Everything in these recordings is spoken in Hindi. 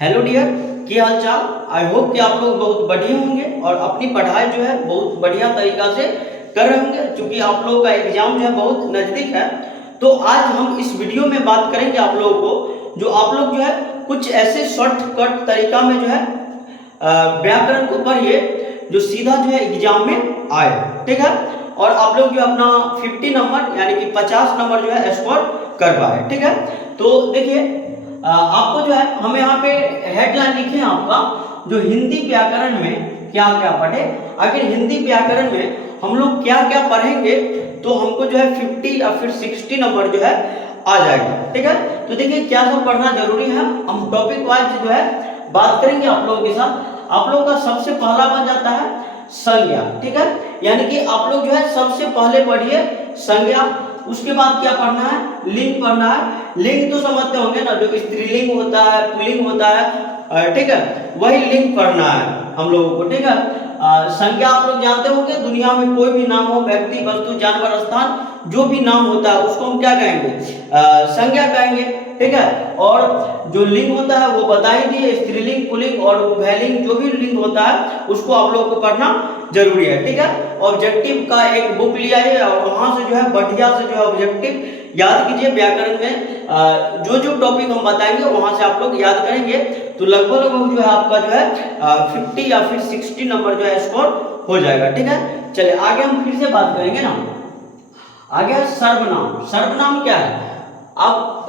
हेलो डियर, क्या हाल चाल। आई होप कि आप लोग बहुत बढ़िया होंगे और अपनी पढ़ाई जो है बहुत बढ़िया तरीका से कर रहे होंगे, क्योंकि आप लोगों का एग्जाम जो है बहुत नज़दीक है। तो आज हम इस वीडियो में बात करेंगे आप लोगों को, जो आप लोग जो है कुछ ऐसे शॉर्टकट तरीका में जो है व्याकरण को पढ़िए जो सीधा जो है एग्जाम में आए, ठीक है। और आप लोग जो अपना 50 नंबर यानी कि 50 नंबर जो है स्कोर कर पाए, ठीक है। तो देखिए, आपको जो है हम यहाँ पे हेडलाइन लिखे हैं आपका, जो हिंदी व्याकरण में क्या क्या पढ़े। आखिर हिंदी व्याकरण में हम लोग क्या क्या पढ़ेंगे तो हमको जो है 50 या फिर 60 नंबर जो है आ जाएगा, ठीक है। तो देखिए क्या सब पढ़ना जरूरी है, हम टॉपिक वाइज जो है बात करेंगे आप लोगों के साथ। आप लोगों का सबसे पहला बन जाता है संज्ञा, ठीक है। यानी कि आप लोग जो है सबसे पहले पढ़िए संज्ञा। उसके बाद क्या पढ़ना है, लिंग पढ़ना है। लिंग तो समझते होंगे ना, जो स्त्रीलिंग होता है, पुल्लिंग होता है, ठीक है, वही लिंग पढ़ना है हम लोगों को, ठीक है। संज्ञा आप लोग जानते होंगे, दुनिया में कोई भी नाम हो, व्यक्ति, वस्तु, जानवर, स्थान, जो भी नाम होता है उसको हम क्या कहेंगे, संज्ञा कहेंगे, ठीक है। और जो लिंग होता है वो बता ही दिए, स्त्रीलिंग, पुल्लिंग और उभयलिंग, जो भी लिंग होता है उसको आप लोगों को पढ़ना जरूरी है, ठीक है। ऑब्जेक्टिव का एक बुक लिया है और वहां से जो है बढ़िया से जो है ऑब्जेक्टिव याद कीजिए। व्याकरण में जो जो टॉपिक हम बताएंगे वहां से आप लोग याद करेंगे तो लगभग जो है आपका जो है 50 या फिर 60 नंबर जो है स्कोर हो जाएगा, ठीक है। चलिए आगे हम फिर से बात करेंगे ना। आगे है सर्वनाम। सर्वनाम क्या है, आप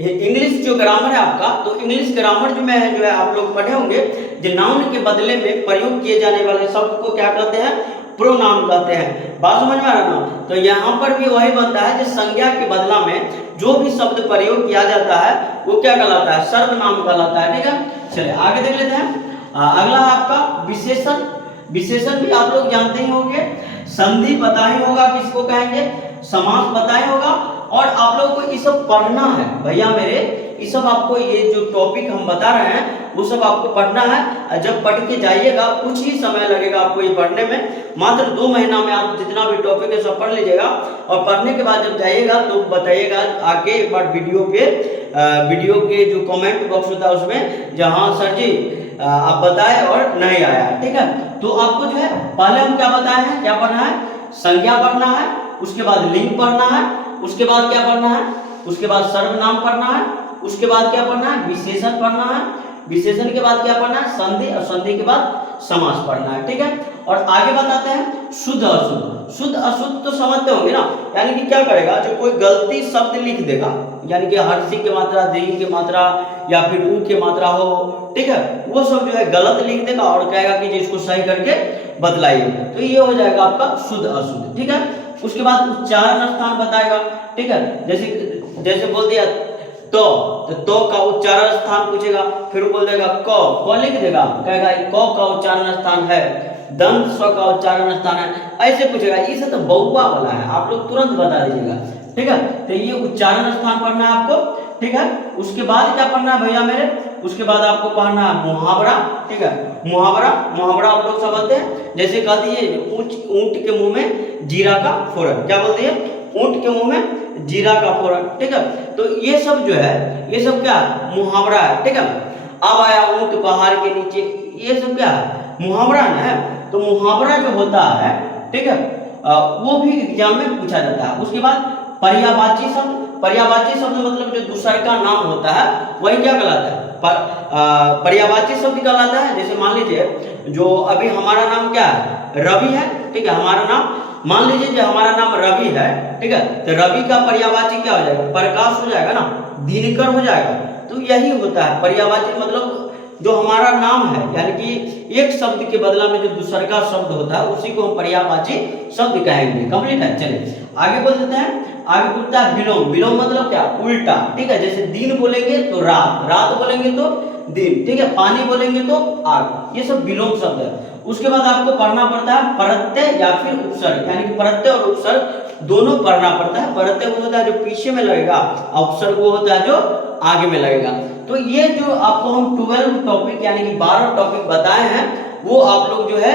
इंग्लिश जो ग्रामर है आपका, तो इंग्लिश ग्रामर जो में जो है आप लोग पढ़े होंगे, जो नाउन के बदले में प्रयोग किए जाने वाले शब्द को क्या कहते हैं, प्रोनाउन कहते हैं। बात समझ में आ रहा ना। तो यहाँ पर भी वही बनता है, जो संज्ञा के बदला में जो भी शब्द प्रयोग किया जाता है वो क्या कहलाता है, सर्वनाम कहलाता है, ठीक है। चलिए आगे देख लेते हैं। अगला है आपका विशेषण। विशेषण भी आप लोग जानते ही होंगे, संधि पता ही होगा किसको कहेंगे, समास पता ही होगा। और आप लोगों को ये सब पढ़ना है भैया मेरे, ये सब आपको, ये जो टॉपिक हम बता रहे हैं वो सब आपको पढ़ना है। जब पढ़ के जाइएगा कुछ ही समय लगेगा आपको ये पढ़ने में, मात्र 2 महीना में आप जितना भी टॉपिक है सब पढ़ लीजिएगा। और पढ़ने के बाद जब जाइएगा तो बताइएगा आके एक बार वीडियो के जो कमेंट बॉक्स होता है उसमें, जहाँ सर जी आप बताए और नहीं आया, ठीक है। तो आपको जो है पहले हम क्या बताए हैं, क्या पढ़ना है, संज्ञा पढ़ना है, उसके बाद लिंग पढ़ना है, उसके बाद क्या पढ़ना है, उसके बाद सर्वनाम पढ़ना है, उसके बाद क्या पढ़ना है, विशेषण पढ़ना है, विशेषण के बाद क्या पढ़ना है, संधि, और संधि के बाद समास पढ़ना है, ठीक है। और आगे बताते हैं शुद्ध अशुद्ध। शुद्ध अशुद्ध तो समझते होंगे ना, यानी कि क्या करेगा, जो कोई गलती शब्द लिख देगा, यानी कि हर्षी की मात्रा, दीर्घ की मात्रा या फिर ऊ की मात्रा हो, ठीक है, वो सब जो है गलत लिख देगा और कहेगा कि जिसको सही करके बतलाइए। तो ये हो जाएगा आपका शुद्ध अशुद्ध, ठीक है। उसके बाद उच्चारण स्थान बताएगा, ठीक है। जैसे बोल दिया तो का उच्चारण स्थान पूछेगा, फिर बोल देगा क लिख देगा, कहेगा क का उच्चारण स्थान है, दंत स्व का उच्चारण स्थान है, ऐसे पूछेगा। ये सब तो बहुआ वाला है, आप लोग तुरंत बता दीजिएगा, ठीक है। तो ये उच्चारण स्थान पढ़ना है आपको, ठीक है। उसके बाद क्या पढ़ना है भैया मेरे, उसके बाद आपको पढ़ना है मुहावरा, ठीक है। मुहावरा आप लोग समझते हैं, जैसे कह दिए ऊंट के मुंह में जीरा का फोरन, क्या बोलते हैं, ऊंट के मुंह में जीरा का फोरन, ठीक है। तो ये सब जो है, ये सब क्या मुहावरा है, ठीक है। अब आया ऊंट पहाड़ के नीचे, ये सब क्या है, मुहावरा है। तो मुहावरा जो होता है, ठीक है, वो भी एग्जाम में पूछा जाता है। उसके बाद पर्यायवाची शब्द। पर्यायवाची शब्द मतलब जो दूसरे का नाम होता है वही क्या कहलाता है, पर्यायवाची शब्द कहलाता है। जैसे मान लीजिए जो अभी हमारा नाम क्या है, रवि है, ठीक है, हमारा नाम मान लीजिए जो हमारा नाम रवि है, ठीक है, तो रवि का पर्यायवाची क्या हो जाएगा, प्रकाश हो जाएगा ना, दिनकर हो जाएगा। तो यही होता है पर्यायवाची, मतलब जो हमारा नाम है, यानी कि एक शब्द के बदला में जो दूसरा का शब्द होता है उसी को हम पर्यायवाची शब्द कहेंगे। कंप्लीट है। चलिए आगे बोल देते हैं। आगे बोलता है विलोम। विलोम मतलब क्या, उल्टा, ठीक है। जैसे दिन बोलेंगे तो रात, रात बोलेंगे तो दिन, ठीक है, पानी बोलेंगे तो आग, ये सब विलोम शब्द है। उसके बाद आपको पढ़ना पड़ता है प्रत्यय या फिर उपसर्ग, यानी कि प्रत्यय और उपसर्ग दोनों पढ़ना पड़ता है। प्रत्यय वो होता है जो पीछे में लगेगा, उपसर्ग वो होता है जो आगे में लगेगा। तो ये जो आपको हम 12 टॉपिक यानी कि 12 टॉपिक बताए हैं वो आप लोग जो है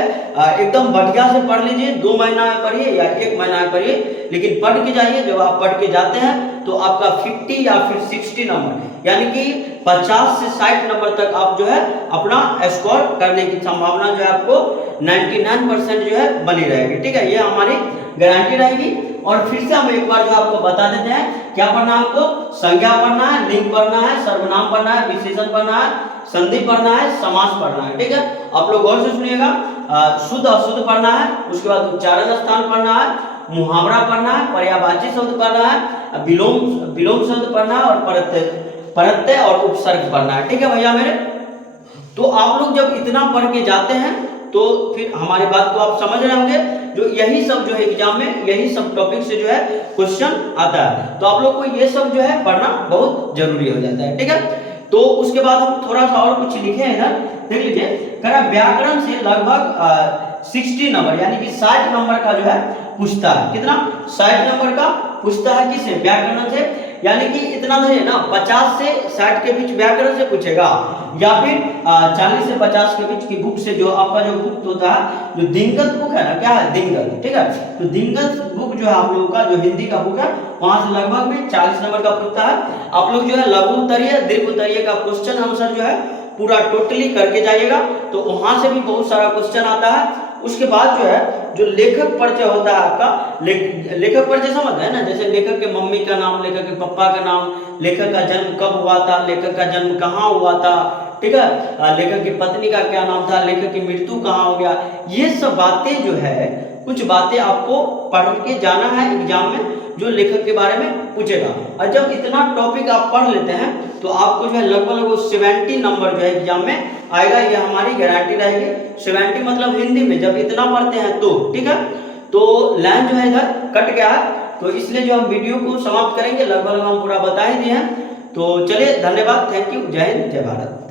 एकदम बढ़िया से पढ़ लीजिए। 2 महीना में पढ़िए या 1 महीना में पढ़िए, लेकिन पढ़ के जाइए। जब आप पढ़ के जाते हैं तो आपका 50 या फिर 60 नंबर यानी कि 50 से 60 नंबर तक आप जो है अपना स्कोर करने की संभावना जो है आपको 99% जो है बनी रहेगी। ठीक है, ये हमारी गारंटी रहेगी। और फिर से हम एक बार जो आपको बता देते हैं, क्या पढ़ना है आपको? संज्ञा पढ़ना है, लिंग पढ़ना है, सर्वनाम पढ़ना है, विशेषण पढ़ना है, संधि पढ़ना है, समास पढ़ना है। ठीक है, आप लोग गौर से सुनिएगा। शुद्ध अशुद्ध पढ़ना है, उसके बाद उच्चारण स्थान पढ़ना है, मुहावरा पढ़ना है, पर्यायवाची शब्द पढ़ना है, विलोम शब्द पढ़ना है, और प्रत्यय और उपसर्ग पढ़ना है। ठीक है भैया मेरे, तो आप लोग जब इतना पढ़ के जाते हैं तो फिर हमारी बात को आप समझ रहे होंगे। जो यही सब जो है एग्जाम में यही सब टॉपिक से जो है क्वेश्चन आता है, तो आप लोग को ये सब जो है पढ़ना बहुत जरूरी हो जाता है। ठीक है, तो उसके बाद हम थोड़ा सा और कुछ लिखे हैं इधर, देख लीजिए। कह रहा व्याकरण से लगभग 60 नंबर यानी कि 60 नंबर का जो है पूछता है। कितना? 60 नंबर का पूछता है। किसे? व्याकरण से। यानी कि इतना नहीं है ना, 50 से 60 के बीच व्याकरण से पूछेगा, या फिर 40 से 50 के बीच की बुक से, जो आपका जो बुक होता है, जो दिनगत बुक है ना, क्या है? दिनगत। ठीक है, तो दिनगत बुक जो है आप लोगों का जो हिंदी का बुक है, वहां से लगभग में 40 नंबर का पूछता है। आप लोग जो है लघु उत्तरीय, दीर्घ उत्तरीय का क्वेश्चन आंसर जो है पूरा टोटली करके जाइएगा, तो वहां से भी बहुत सारा क्वेश्चन आता है। उसके बाद जो है जो लेखक परिचय होता है आपका, लेखक परिचय समझते हैं ना, जैसे लेखक के मम्मी का नाम, लेखक के पापा का नाम, लेखक का जन्म कब हुआ था, लेखक का जन्म कहाँ हुआ था, ठीक है, लेखक की पत्नी का क्या नाम था, लेखक की मृत्यु कहाँ हो गया, ये सब बातें जो है, कुछ बातें आपको पढ़ के जाना है एग्जाम में, जो लेखक के बारे में पूछेगा। और जब इतना टॉपिक आप पढ़ लेते हैं तो आपको जो है लगभग 70 नंबर जो है एग्जाम में आएगा, ये हमारी गारंटी रहेगी। 70 मतलब हिंदी में जब इतना पढ़ते हैं तो। ठीक है, तो लाइन जो है इधर कट गया है, तो इसलिए जो हम वीडियो को समाप्त करेंगे, लगभग हम पूरा बता ही दिए हैं। तो चलिए, धन्यवाद, थैंक यू, जय हिंद, जय भारत।